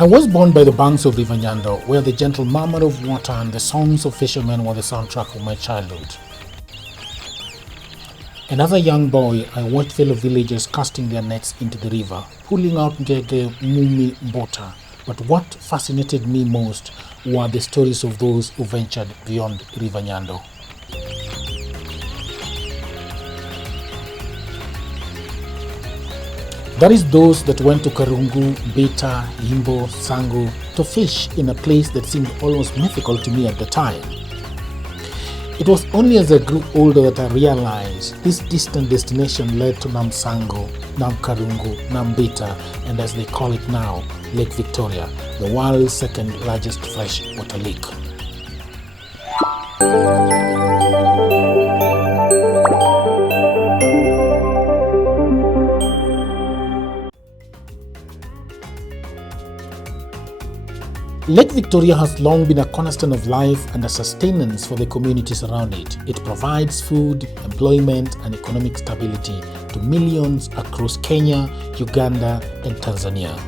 I was born by the banks of River Nyanza, where the gentle murmur of water and the songs of fishermen were the soundtrack of my childhood. And as a young boy, I watched fellow villagers casting their nets into the river, pulling out ngege, mumi, mbota. But what fascinated me most were the stories of those who ventured beyond River Nyanza. That is those that went to Karungu, Beta, Yimbo, Sango to fish in a place that seemed almost mythical to me at the time. It was only as I grew older that I realized this distant destination led to Nam Sango, Nam Karungu, Nam Beta, and as they call it now, Lake Victoria, the world's second largest freshwater lake. Lake Victoria has long been a cornerstone of life and a sustenance for the communities around it. It provides food, employment, and economic stability to millions across Kenya, Uganda, and Tanzania.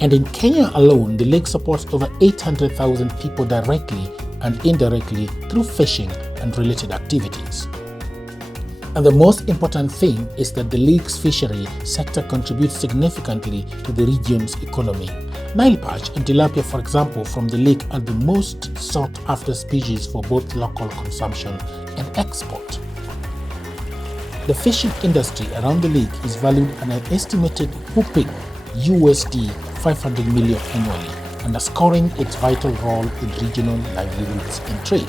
And in Kenya alone, the lake supports over 800,000 people directly and indirectly through fishing and related activities. And the most important thing is that the lake's fishery sector contributes significantly to the region's economy. Nile perch and tilapia, for example, from the lake are the most sought after species for both local consumption and export. The fishing industry around the lake is valued at an estimated whopping USD 500 million annually, underscoring its vital role in regional livelihoods and trade.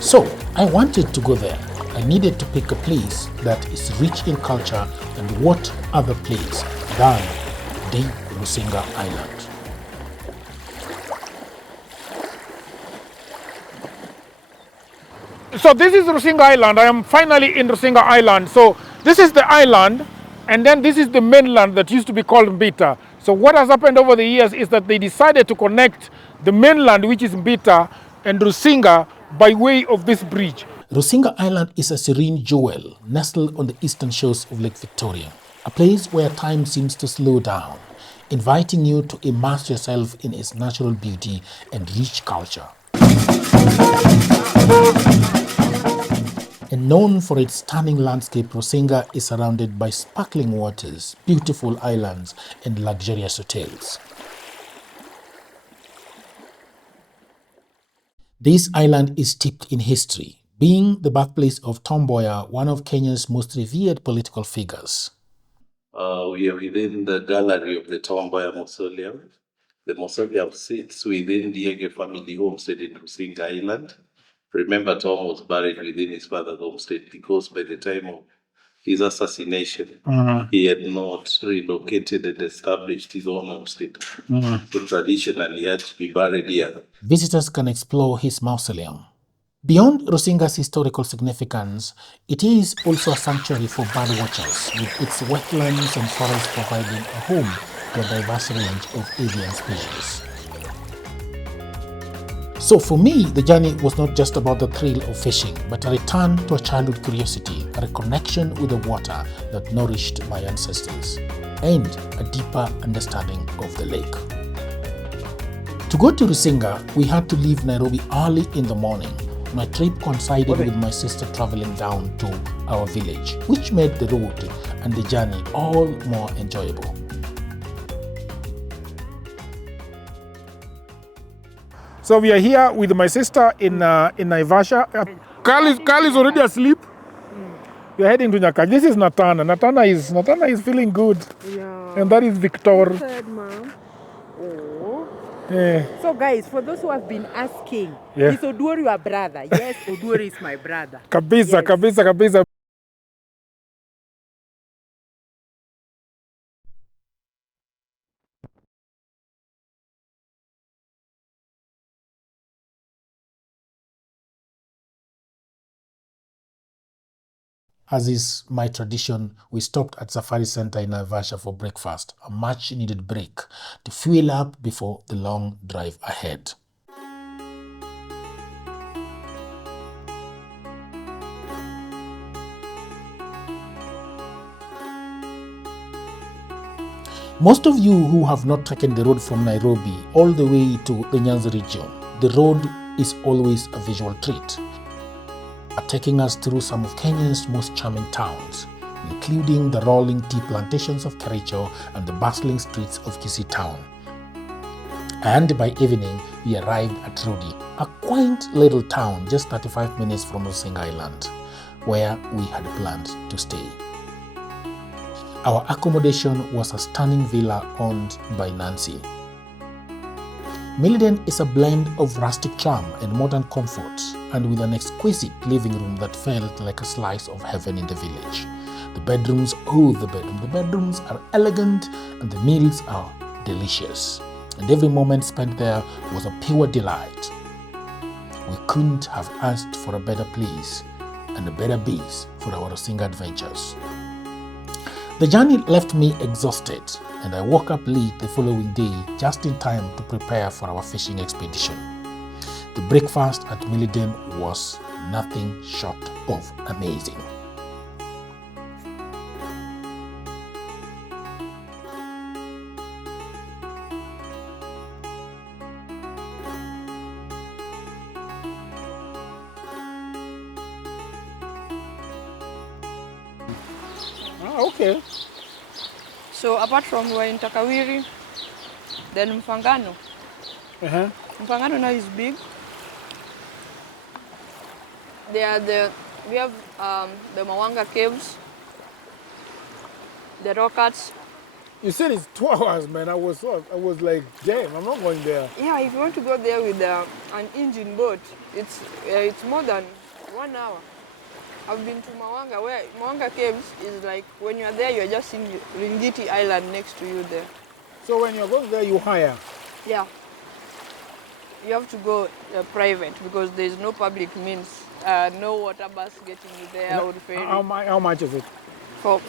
So, I wanted to go there. I needed to pick a place that is rich in culture, and what other place than the Rusinga Island. So this is Rusinga Island. I am finally in Rusinga Island. So this is the island, and then this is the mainland that used to be called Mbita. So what has happened over the years is that they decided to connect the mainland, which is Mbita, and Rusinga by way of this bridge. Rusinga Island is a serene jewel nestled on the eastern shores of Lake Victoria, a place where time seems to slow down, inviting you to immerse yourself in its natural beauty and rich culture. And known for its stunning landscape, Rusinga is surrounded by sparkling waters, beautiful islands, and luxurious hotels. This island is steeped in history, being the birthplace of Tom Mboya, one of Kenya's most revered political figures. We are within the gallery of the Tom Mboya Mausoleum. The mausoleum sits within the Ege family homestead in Rusinga Island. Remember, Tom was buried within his father's homestead because by the time of his assassination, he had not relocated and established his own homestead. So traditionally, he had to be buried here. Visitors can explore his mausoleum. Beyond Rusinga's historical significance, it is also a sanctuary for bird watchers, with its wetlands and forests providing a home to a diverse range of avian species. So for me, the journey was not just about the thrill of fishing, but a return to a childhood curiosity, a reconnection with the water that nourished my ancestors, and a deeper understanding of the lake. To go to Rusinga, we had to leave Nairobi early in the morning. My trip coincided with my sister traveling down to our village, which made the road and the journey all more enjoyable. So we are here with my sister in Naivasha. Carl is already asleep. We are heading to Nyaka. This is Natana. Natana is feeling good. Yeah. And that is Victor. Third, Mom. Oh. Yeah. So guys, for those who have been asking, Yeah. is Oduor your brother? Yes, Oduor is my brother. Kabisa, Yes. kabisa. As is my tradition, we stopped at Safari Center in Naivasha for breakfast, a much needed break to fuel up before the long drive ahead. Most of you who have not taken the road from Nairobi all the way to the Nyanza region, the road is always a visual treat, taking us through some of Kenya's most charming towns, including the rolling tea plantations of Kericho and the bustling streets of Kisii town. And by evening, we arrived at Rudi, a quaint little town just 35 minutes from Rusinga Island, where we had planned to stay. Our accommodation was a stunning villa owned by Nancy. Miliden is a blend of rustic charm and modern comfort, and with an exquisite living room that felt like a slice of heaven in the village. The bedrooms are elegant and the meals are delicious. And every moment spent there was a pure delight. We couldn't have asked for a better place and a better base for our Rusinga adventures. The journey left me exhausted, and I woke up late the following day just in time to prepare for our fishing expedition. The breakfast at Miliden was nothing short of amazing. Okay. So apart from we're in Takawiri, then Mfangano. Mfangano now is big. We have the Mawanga caves, the rock cuts. You said it's 2 hours, man. I was like, damn, I'm not going there. Yeah, if you want to go there with an engine boat, it's more than 1 hour. I've been to Mawanga, where Mawanga Caves is like, when you're there, you're just in Ringiti Island next to you there. So when you're going there, you hire? Yeah. You have to go private because there's no public means, no water bus getting you there or ferry. How much is it? For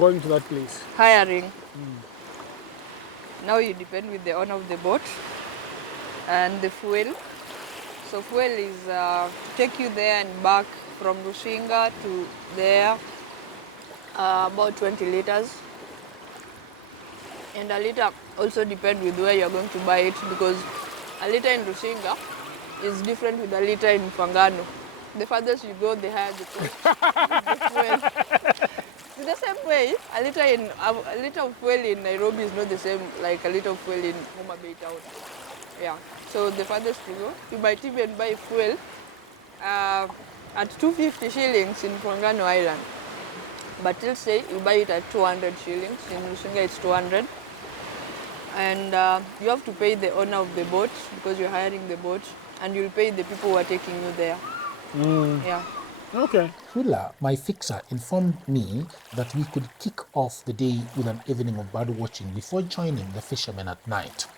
going to that place? Hiring. Now you depend with the owner of the boat and the fuel. So fuel is to take you there and back from Rusinga to there, about 20 liters. And a liter also depends with where you're going to buy it, because a liter in Rusinga is different with a liter in Mfangano. The furthest you go, the higher the fuel. It's the same way, a liter of fuel in Nairobi is not the same like a liter of fuel in Homa Bay town. Yeah. So the farthest you go, you might even buy fuel at 250 shillings in Mfangano Island. But let's say you buy it at 200 shillings, in Rusinga it's 200. And you have to pay the owner of the boat because you're hiring the boat, and you'll pay the people who are taking you there. Yeah. Okay. Hula, my fixer, informed me that we could kick off the day with an evening of bird watching before joining the fishermen at night.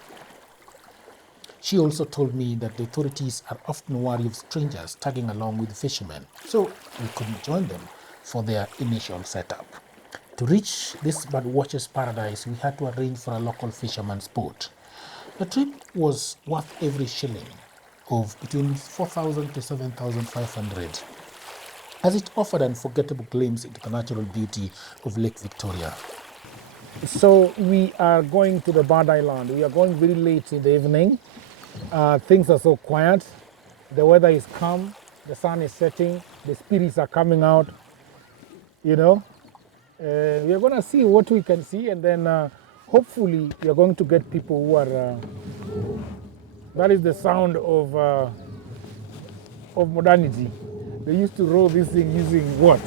She also told me that the authorities are often wary of strangers tagging along with the fishermen, so we couldn't join them for their initial setup. To reach this bird watcher's paradise, we had to arrange for a local fisherman's boat. The trip was worth every shilling, of between 4,000 to 7,500, as it offered an unforgettable glimpse into the natural beauty of Lake Victoria. So we are going to the Bird Island. We are going very late in the evening. Things are so quiet. The weather is calm. The sun is setting. The spirits are coming out. You know, we are going to see what we can see, and then hopefully we are going to get people who are. That is the sound of modernity. They used to roll this thing using what?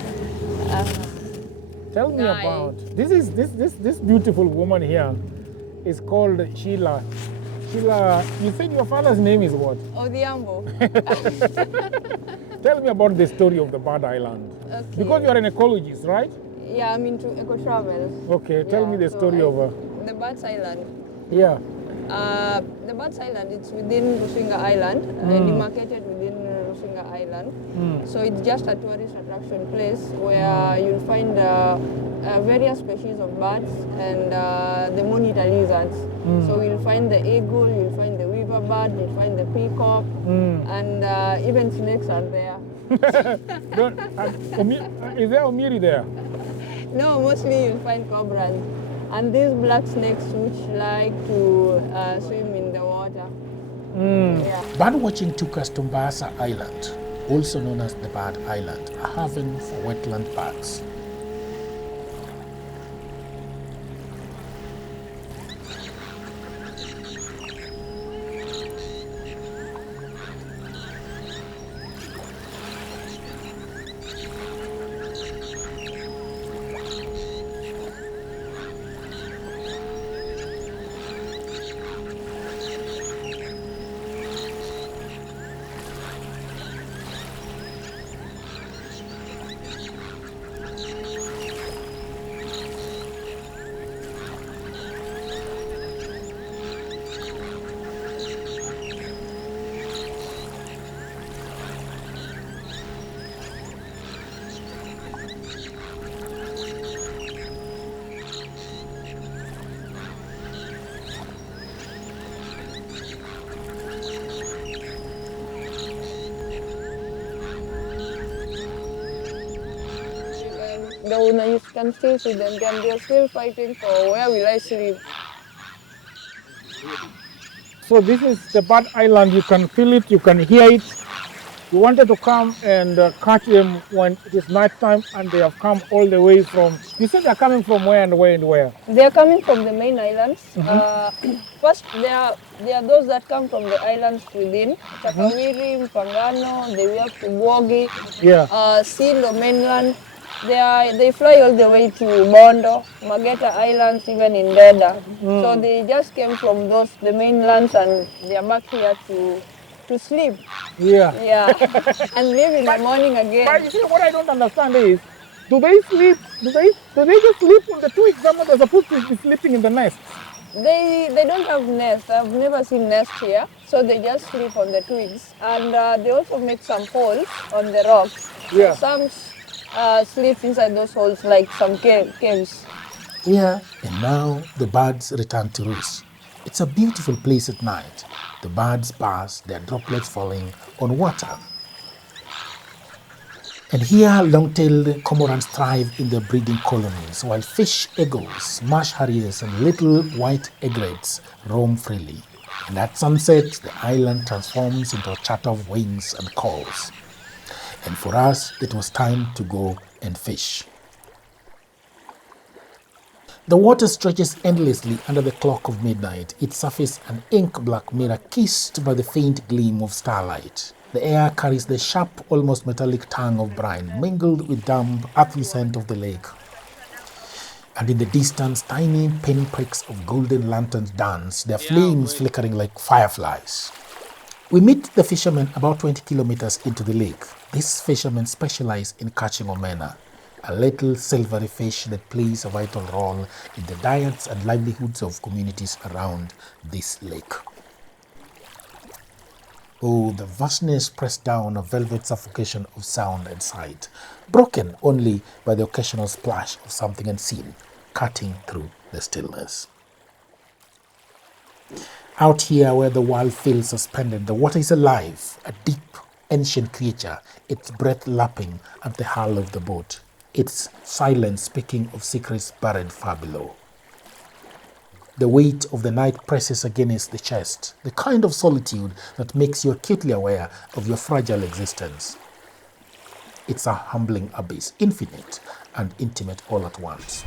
Tell me about this beautiful woman here. Is called Sheila. Sheila, you said your father's name is what? Odhiambo. Tell me about the story of the Bird Island. Okay. Because you are an ecologist, right? Yeah, I'm into eco travel. Okay, tell me the story of the Birds Island. Yeah. The Birds Island, it's within Rusinga Island, demarcated within Rusinga Island. So it's just a tourist attraction place where you'll find various species of birds and the monitor lizards. So you'll find the eagle, you'll find the weaver bird, you'll find the peacock, and even snakes are there. Is there Omiri there? No, mostly you'll find cobras. And these black snakes which like to swim in the water. Yeah. Bird watching took us to Mombasa Island, also known as the Bird Island, a haven for wetland birds. The owner, you can still see them, and they're still fighting for where will I sleep. So this is the bird island. You can feel it, you can hear it. We wanted to come and catch them when it is night time, and they have come all the way from. You said they're coming from where and where and where? They're coming from the main islands. First, there are those that come from the islands within. Takawiri, Mfangano, they have to Bogi, Silo mainland. They fly all the way to Bondo, Mageta Islands, even in Deda. So they just came from the mainlands, and they are back here to sleep. Yeah. And leave in the morning again. But you see, what I don't understand is, do they sleep? Do they just sleep on the twigs? Someone they're supposed to be sleeping in the nest. They don't have nests. I've never seen nests here. So they just sleep on the twigs. And they also make some holes on the rocks. Yeah. Some sleep inside those holes like some caves. Here and now, the birds return to roost. It's a beautiful place at night. The birds pass, their droplets falling on water. And here, long-tailed cormorants thrive in their breeding colonies, while fish, eagles, marsh harriers, and little white egrets roam freely. And at sunset, the island transforms into a chatter of wings and calls. And for us, it was time to go and fish. The water stretches endlessly under the clock of midnight, its surface an ink-black mirror kissed by the faint gleam of starlight. The air carries the sharp, almost metallic tang of brine, mingled with damp, earthy scent of the lake. And in the distance, tiny pinpricks of golden lanterns dance, their flames flickering like fireflies. We meet the fishermen about 20 kilometers into the lake. These fishermen specialize in catching omena, a little silvery fish that plays a vital role in the diets and livelihoods of communities around this lake. Oh, the vastness pressed down a velvet suffocation of sound and sight, broken only by the occasional splash of something unseen, cutting through the stillness. Out here where the world feels suspended, the water is alive, a deep, ancient creature, its breath lapping at the hull of the boat, its silence speaking of secrets buried far below. The weight of the night presses against the chest, the kind of solitude that makes you acutely aware of your fragile existence. It's a humbling abyss, infinite and intimate all at once.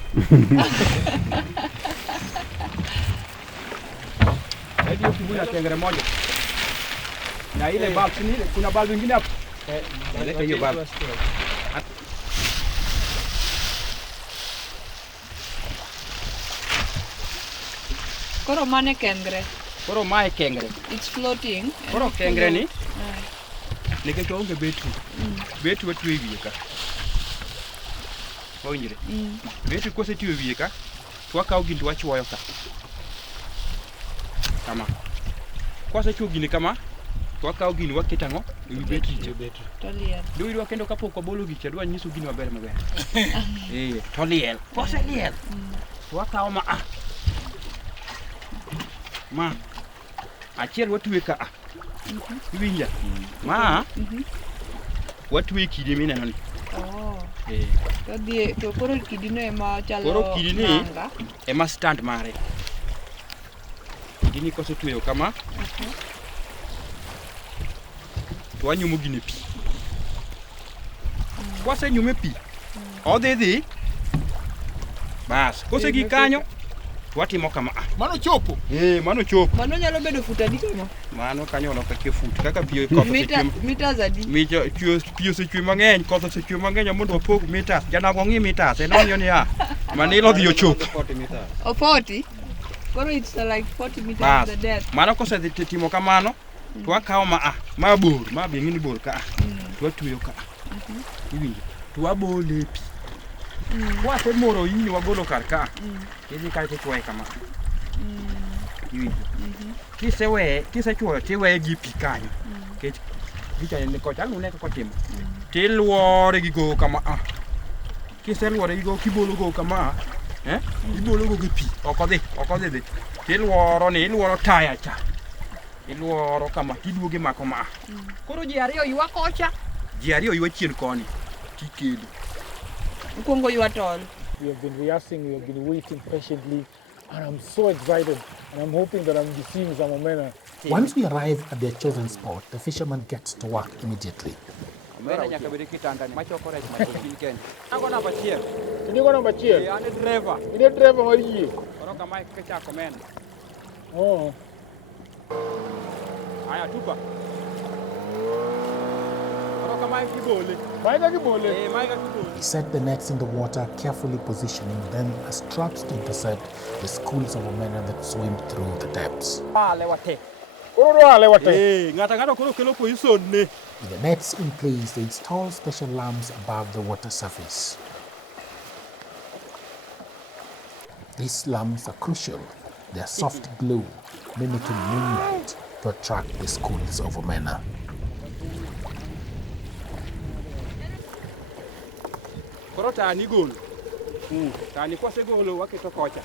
Koro mane kengre? Koro mae kengre. It's floating. Koro kengre ni? Nikech onge betri. Betri watwe wiye ka. Owinjore. Betri kosetwe wiye ka, twakawo gini twachwoyo ka. Kama. Kwasechwo gini kama, twakawo gini waketo ang'o? Ewi betri cha. Toliel. Dwa kendo kapok wabolo gicha, dwa nyiso gini maber. Toliel. Koseliel. Twakawo ma achiel watwe ka iwinja ma watwe kide mineno ni To koro kidino ema chalo Koro kidini nanga. ema stand mare. Kidini kosetweyo kama. To wanyumo gine pi. Kwasenyume pi. Odhi. Bas, kosegi kanyo to watimo kama. Mano chopo. Mano chopo. Mano nyalo bedo fut adi kama? Mano kanyo ono kake fut kaka pi koth Meters adi? Pi osechwe mang'eny, koth osechwe mang'eny mondo wapog meters. Janago ng'i meters, enong'iyo ni manilo dhi ochopo. 40? Koro it's like 40 meters Bas, the depth. mano kosedhi timo kamano, to wakawo ma bor, ma be ng'ini bor ka. To watweyo ka. Iwinjo? To wabole pi. Kwasemoro yini wagolo kar ka. Idhi kae tichwoye kama. Iwinjo? Kisechwoyo tiweye gi pi kanyo. Kech gichane kocha anune kaka timo. Tiluore gi go kama. Kiseluore gi go kibolo go kama. Ibolo go gi pi. Ok odhi dhi. Iluoro taya cha. Iluoro kama tiduoge mako ma. Koro ji ariyo ywa kocha. Ji ariyo ywa chien koni. Tikelo. Ukongo ywa tol. We have been rehearsing, we have been waiting patiently, and I'm so excited. And I'm hoping that I'm seeing some omena. Once we arrive at their chosen spot, the fisherman gets to work immediately. Omena nyaka bed kitandani machoko rech matin kende. Ago namba achiel. Ndigo namba achiel. Ane driver. Ine driver mar yie. Koro kama kachako omena. Oh. Aya tupa. Koro kama kibole. Maiga kibole. Maiga kibole. We set the nets in the water, carefully positioning them as traps to intercept the schools of omena that swim through the depths. With the nets in place, they install special lamps above the water surface. These lamps are crucial. Their soft glow, mimicking moonlight, to attract the schools of omena. Koro tani golo. Tani kwase golo waketo kocha.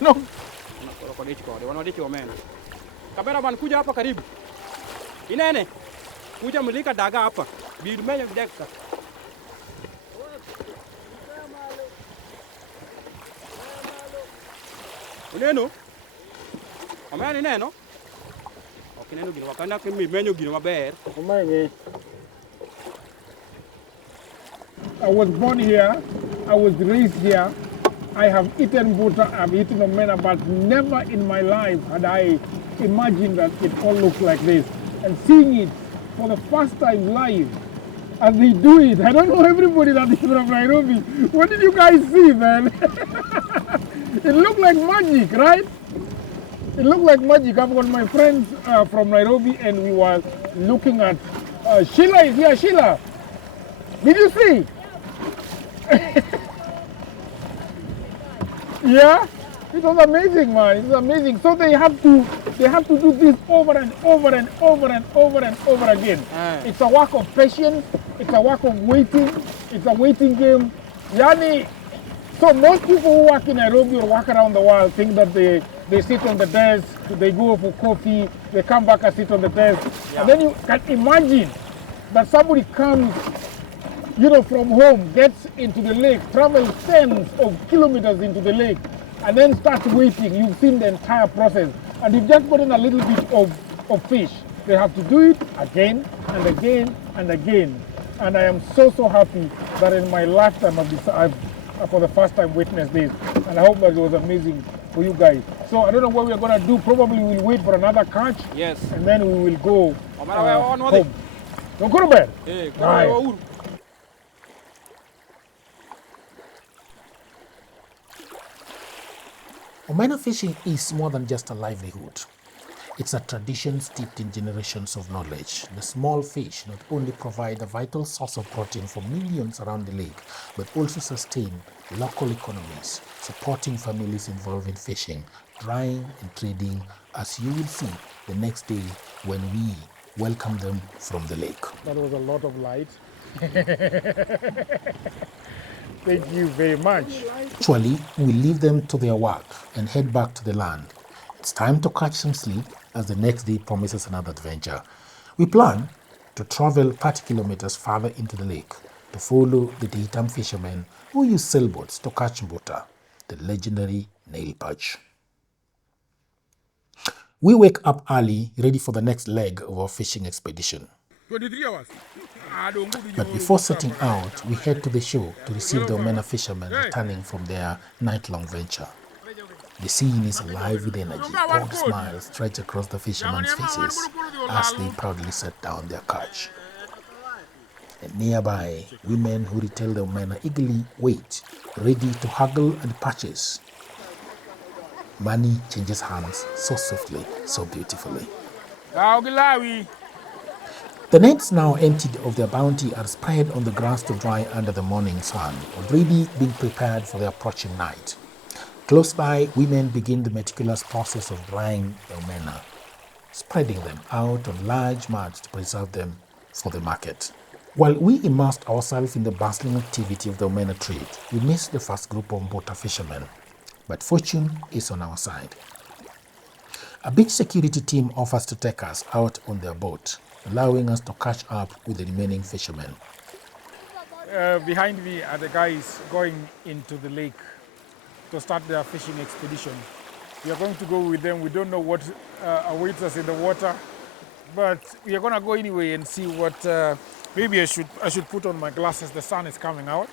No. Koro kodich kode, wanodich omena. Kabera man kuja hapa karibu. Inene. Kuja mulika daga hapa. Bidu menyo dakika. Uneno? Omena ineno? Okineno gino wakana kimi menyo gino maber. Omena. I was born here, I was raised here, I have eaten butter, I've eaten omena, but never in my life had I imagined that it all looked like this. And seeing it for the first time live, as they do it, I don't know everybody that is from Nairobi. What did you guys see, man? It looked like magic, right? It looked like magic. I've got my friends from Nairobi and we were looking at, Sheila is here, Sheila. Did you see? Yeah, it was amazing, man. It was amazing. So they have to do this over and over and over and over and over again. It's a work of patience. It's a work of waiting. It's a waiting game. Yani, so most people who work in Nairobi or work around the world think that they sit on the desk, they go for coffee, they come back and sit on the desk. Yeah. And then you can imagine that somebody comes, from home, gets into the lake, travels tens of kilometers into the lake, and then starts waiting. You've seen the entire process. And you've just gotten a little bit of fish. They have to do it again and again and again. And I am so happy that in my lifetime I've for the first time witnessed this. And I hope that it was amazing for you guys. So I don't know what we're going to do. Probably we'll wait for another catch. Yes. And then we will go home. Don't go to bed. Hey, right. Omena fishing is more than just a livelihood. It's a tradition steeped in generations of knowledge. The small fish not only provide a vital source of protein for millions around the lake, but also sustain local economies, supporting families involved in fishing, drying and trading, as you will see the next day when we welcome them from the lake. That was a lot of light. Thank you very much. Actually, we leave them to their work and head back to the land. It's time to catch some sleep as the next day promises another adventure. We plan to travel 30 kilometers farther into the lake to follow the daytime fishermen who use sailboats to catch mbuta, the legendary Nile perch. We wake up early, ready for the next leg of our fishing expedition. 23 hours. But before setting out, we head to the shore to receive the omena fishermen returning from their night-long venture. The scene is alive with energy. Broad smiles stretch across the fishermen's faces as they proudly set down their catch. And nearby, women who retail the omena eagerly wait, ready to haggle and purchase. Money changes hands so swiftly, so beautifully. The nets, now emptied of their bounty, are spread on the grass to dry under the morning sun, already being prepared for the approaching night. Close by, women begin the meticulous process of drying the omena, spreading them out on large mats to preserve them for the market. While we immersed ourselves in the bustling activity of the omena trade, we missed the first group of mbuta fishermen. But fortune is on our side. A beach security team offers to take us out on their boat, allowing us to catch up with the remaining fishermen. Behind me are the guys going into the lake to start their fishing expedition. We are going to go with them. We don't know what awaits us in the water, but we are going to go anyway and see what. Maybe I should put on my glasses. The sun is coming out,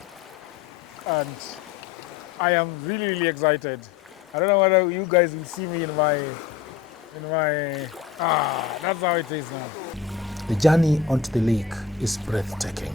and I am really excited. I don't know whether you guys will see me in my. That's how it is now. The journey onto the lake is breathtaking.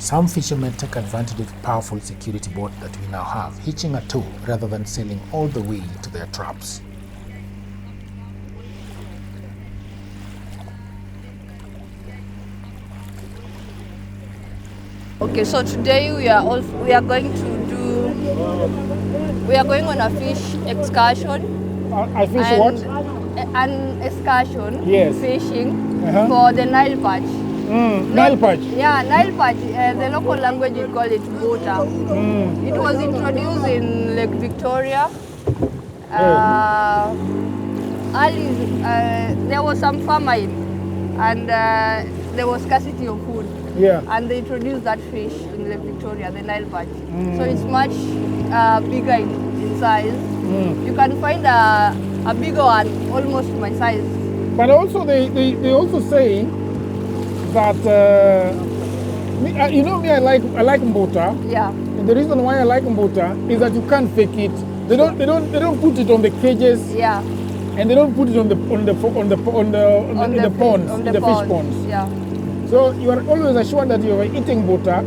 Some fishermen take advantage of the powerful security boat that we now have, hitching a tow rather than sailing all the way to their traps. Okay, so today we are going on a fish excursion. I fish what? An excursion. Yes. Fishing for the Nile perch. Nile perch. Yeah, Nile perch. The local language you call it buta. It was introduced in Lake Victoria. There was some famine, and there was scarcity of food. Yeah. And they introduced that fish in Lake Victoria, the Nile perch. So it's much bigger in size. You can find a bigger one, almost my size. But also they also say that you know me, I like mbuta. Yeah. And the reason why I like mbuta is that you can't fake it. They don't put it on the cages. Yeah. And they don't put it on the ponds, in the fish ponds. Yeah. So you are always assured that you are eating mbuta,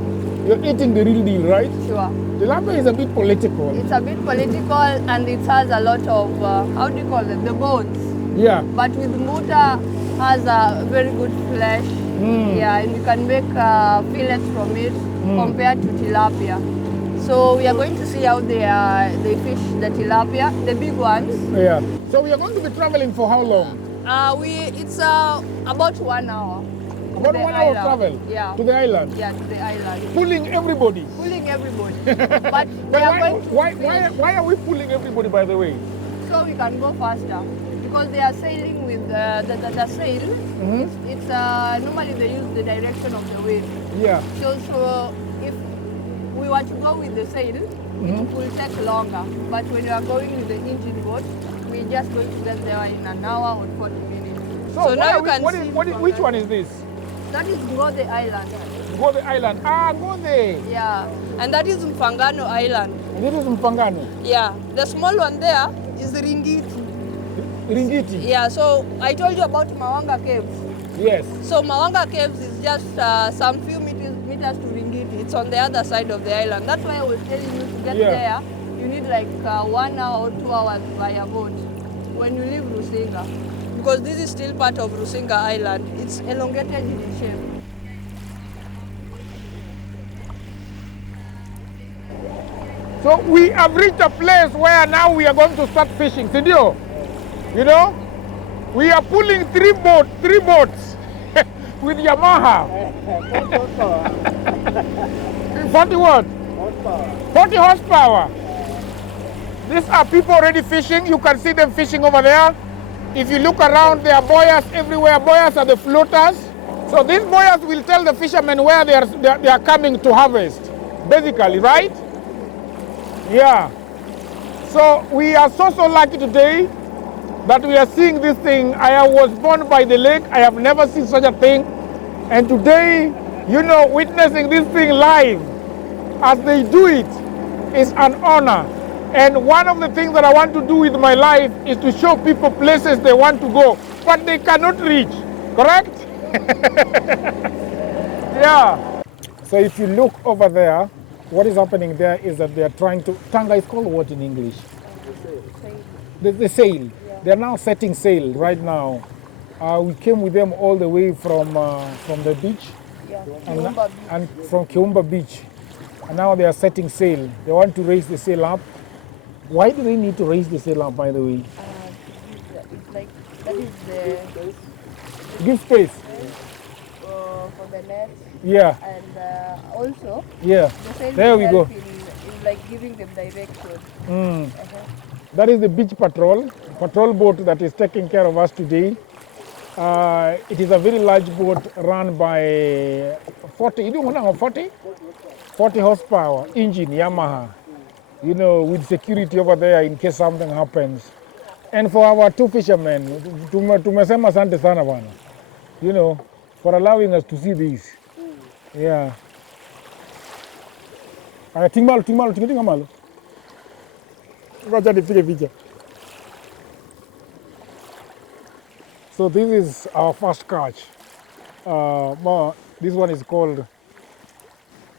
you're eating the real deal, right? Sure. The tilapia is a bit political. It's a bit political, and it has a lot of how do you call it? The bones. Yeah. But with mbuta has a very good flesh. Yeah, and you can make fillets from it compared to tilapia. So we are going to see how they fish the tilapia, the big ones. Yeah. So we are going to be traveling for how long? It's about 1 hour. About 1 hour travel? Yeah. To the island? Yeah, to the island. Pulling everybody? Pulling everybody. But why are we pulling everybody, by the way? So we can go faster. Because they are sailing with the sail. It's normally they use the direction of the wind. Yeah. So if we were to go with the sail, it will take longer. But when you are going with the engine boat, we're just going to get there in an hour or 40 minutes. So now you can which one is this? That is Ngode Island. Ngode Island. Ngode. Yeah. And that is Mfangano Island. And this is Mfangano? Yeah. The small one there is the Ringiti. Ringiti? Yeah, so I told you about Mawanga Caves. Yes. So Mawanga Caves is just some few meters to Ringiti. It's on the other side of the island. That's why I was telling you to get there, you need like 1 hour or 2 hours by a boat when you leave Rusinga. Because this is still part of Rusinga Island. It's elongated in shape. So we have reached a place where now we are going to start fishing. Sindio, you know, we are pulling three boats with Yamaha. 40 what? 40 horsepower. These are people already fishing. You can see them fishing over there. If you look around, there are buoys everywhere. Buoys are the floaters. So these buoys will tell the fishermen where they are coming to harvest, basically, right? Yeah. So we are so lucky today that we are seeing this thing. I was born by the lake. I have never seen such a thing. And today, you know, witnessing this thing live as they do it is an honor. And one of the things that I want to do with my life is to show people places they want to go, but they cannot reach, correct? Yeah. So if you look over there, what is happening there is that they are trying to, tanga is called what in English? The sail. Yeah. They are now setting sail right now. We came with them all the way from the beach, yeah, and from Kiumba Beach. And now they are setting sail. They want to raise the sail up. Why do they need to raise the sail up, by the way? It's like, that is the... Give space. For the net. Yeah. And also, yeah, the sail there we go. is like giving them direction. That is the beach patrol boat that is taking care of us today. It is a very large boat run by 40 horsepower engine, Yamaha, you know, with security over there in case something happens. And for our two fishermen, tumesema asante sana bwana, you know, for allowing us to see this. Yeah. Tinga malo. Wacha nipige picha. So this is our first catch. This one is called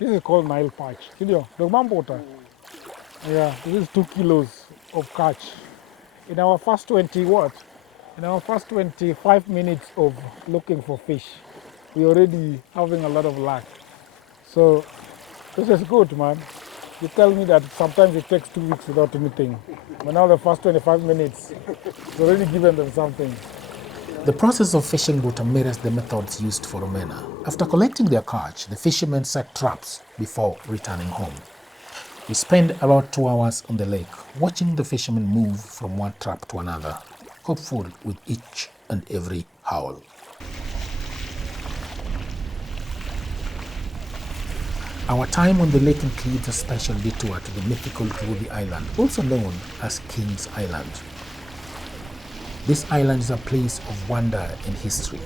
Nile perch. Yeah, this is 2 kilos of catch. In our first 25 minutes of looking for fish, we're already having a lot of luck. So this is good, man. You tell me that sometimes it takes 2 weeks without anything. But now the first 25 minutes, it's already given them something. The process of fishing buta mirrors the methods used for omena. After collecting their catch, the fishermen set traps before returning home. We spend about 2 hours on the lake, watching the fishermen move from one trap to another, hopeful with each and every howl. Our time on the lake includes a special detour to the mythical Ruby Island, also known as King's Island. This island is a place of wonder and history.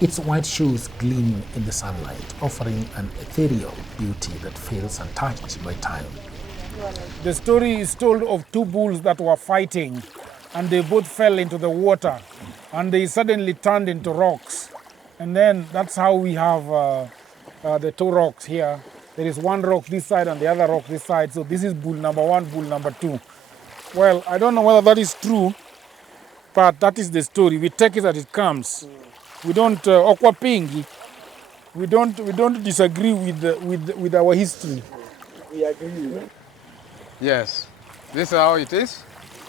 Its white shoes gleam in the sunlight, offering an ethereal beauty that feels untouched by time. The story is told of 2 bulls that were fighting, and they both fell into the water, and they suddenly turned into rocks. And then that's how we have the 2 rocks here. There is one rock this side and the other rock this side. So this is bull number 1, bull number 2. Well, I don't know whether that is true, but that is the story. We take it as it comes. We don't we don't disagree with our history. We agree. Yes, this is how it is.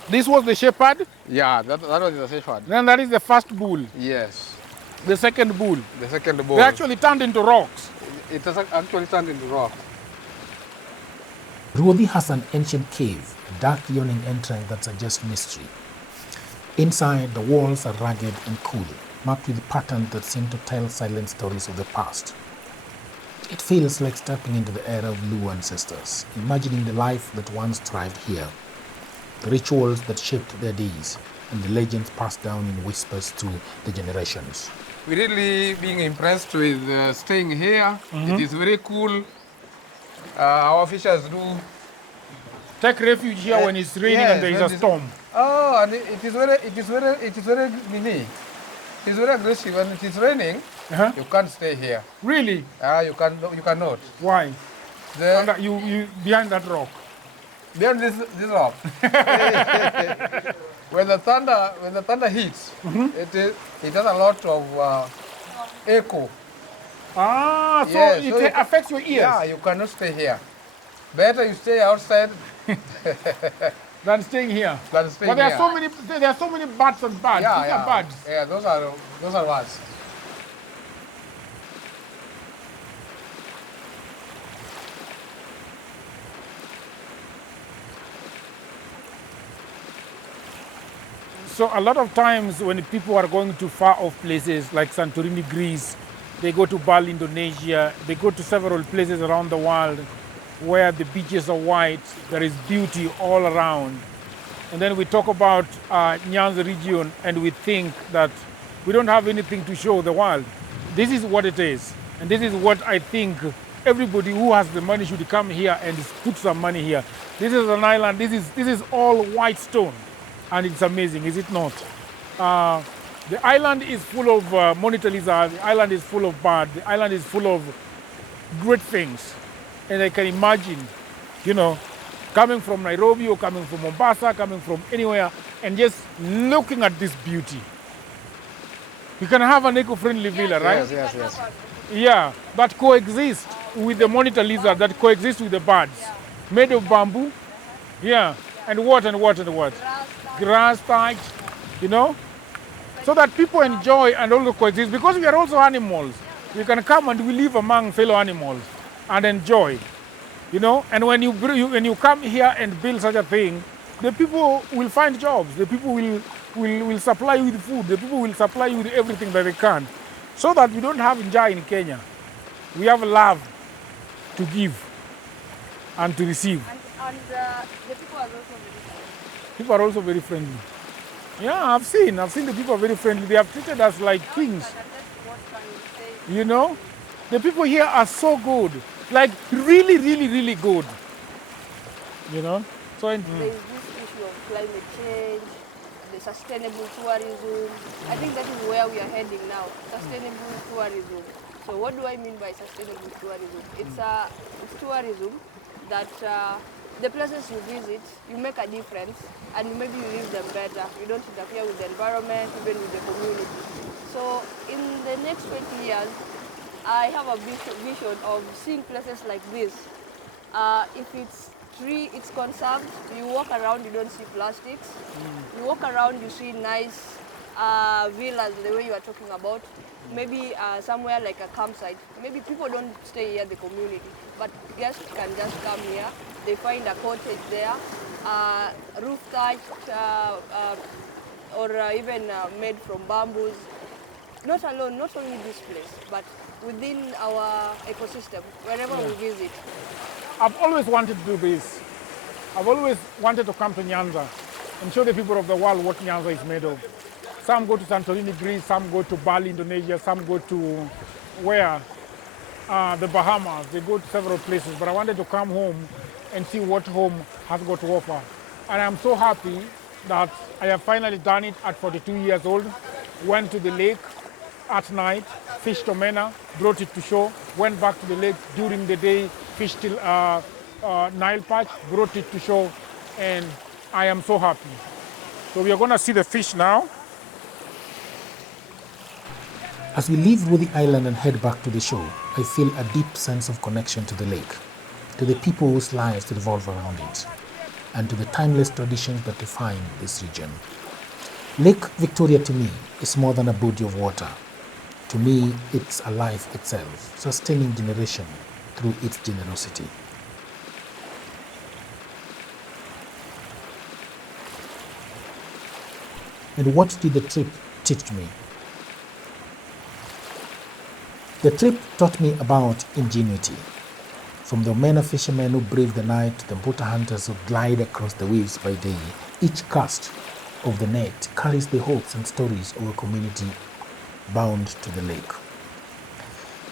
This was the shepherd. Yeah, that was the shepherd. Then that is the first bull. Yes. The second bull. The second bull. They actually turned into rocks. It has actually turned into rock. Ruodi has an ancient cave, a dark yawning entrance that suggests mystery. Inside, the walls are rugged and cool, marked with patterns that seem to tell silent stories of the past. It feels like stepping into the era of Luo ancestors, imagining the life that once thrived here, the rituals that shaped their days, and the legends passed down in whispers to the generations. We're really being impressed with staying here. It is very cool. Our fishers do take refuge here when it's raining, yes, and there is a storm. Oh, and it is very mini. It is very aggressive. When it is raining, you can't stay here. Really? You cannot. Why? You behind that rock. Behind this rock. When the thunder hits, it has a lot of echo. Ah, so Yeah, it so you ca- affects your ears. Yeah, you cannot stay here. Better you stay outside Than staying here. than staying But there here. are so many bats and birds. Yeah, These are yeah, birds. yeah. Those are words. So a lot of times when people are going to far off places like Santorini, Greece, they go to Bali, Indonesia, they go to several places around the world where the beaches are white, there is beauty all around. And then we talk about Nyanza region and we think that we don't have anything to show the world. This is what it is. And this is what I think everybody who has the money should come here and put some money here. This is an island, this is all white stone. And it's amazing, is it not? The island is full of monitor lizards, the island is full of birds, the island is full of great things. And I can imagine, you know, coming from Nairobi or coming from Mombasa, coming from anywhere, and just looking at this beauty. You can have an eco-friendly villa, right? Yes, yes. Yeah, that coexist with the monitor lizard, that coexist with the birds. Made of bamboo, yeah, and what? Grass thatch, you know? So that people enjoy and also coexist, because we are also animals. We can come and we live among fellow animals and enjoy, you know? And when you come here and build such a thing, the people will find jobs, the people will supply you with food, the people will supply you with everything that they can, so that we don't have njaa in Kenya. We have love to give and to receive. And the people are also very friendly. People are also very friendly. Yeah, I've seen the people are very friendly. They have treated us like kings. What can you say? You know, the people here are so good, like really, really, really good. You know, so There is this issue of climate change, the sustainable tourism. I think that is where we are heading now, sustainable tourism. So what do I mean by sustainable tourism? It's tourism that the places you visit, you make a difference and maybe you live them better. You don't interfere with the environment, even with the community. So in the next 20 years, I have a vision of seeing places like this. If it's tree, it's conserved. You walk around, you don't see plastics. You walk around, you see nice villas, the way you are talking about. Maybe somewhere like a campsite. Maybe people don't stay here, the community, but guests can just come here. They find a cottage there, roof thatched, or even made from bamboos. Not alone, not only this place, but within our ecosystem, wherever we visit. I've always wanted to do this. I've always wanted to come to Nyanza and show the people of the world what Nyanza is made of. Some go to Santorini, Greece, some go to Bali, Indonesia, some go to where? The Bahamas. They go to several places, but I wanted to come home and see what home has got to offer. And I'm so happy that I have finally done it at 42 years old. Went to the lake at night, fished omena, brought it to shore, went back to the lake during the day, fished till Nile perch, brought it to shore, and I am so happy. So we are going to see the fish now. As we leave Woody Island and head back to the shore, I feel a deep sense of connection to the lake, to the people whose lives revolve around it, and to the timeless traditions that define this region. Lake Victoria to me is more than a body of water. To me, it's a life itself, sustaining generation through its generosity. And what did the trip teach me? The trip taught me about ingenuity. From the omena fishermen who brave the night to the mbuta hunters who glide across the waves by day, each cast of the net carries the hopes and stories of a community bound to the lake.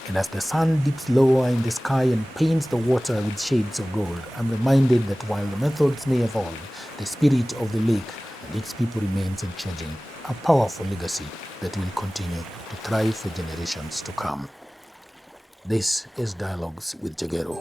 And as the sun dips lower in the sky and paints the water with shades of gold, I'm reminded that while the methods may evolve, the spirit of the lake and its people remains unchanging, a powerful legacy that will continue to thrive for generations to come. This is Dialogues with Jagero.